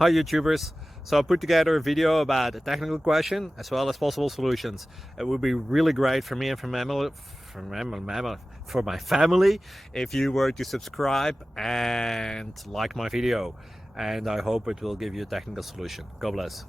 Hi YouTubers! So I put together a video about a technical question as well as possible solutions. It would be really great for me and for my family if you were to subscribe and like my video, and I hope it will give you a technical solution. God bless.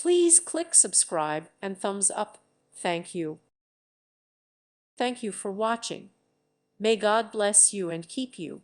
Please click subscribe and thumbs up. Thank you. Thank you for watching. May God bless you and keep you.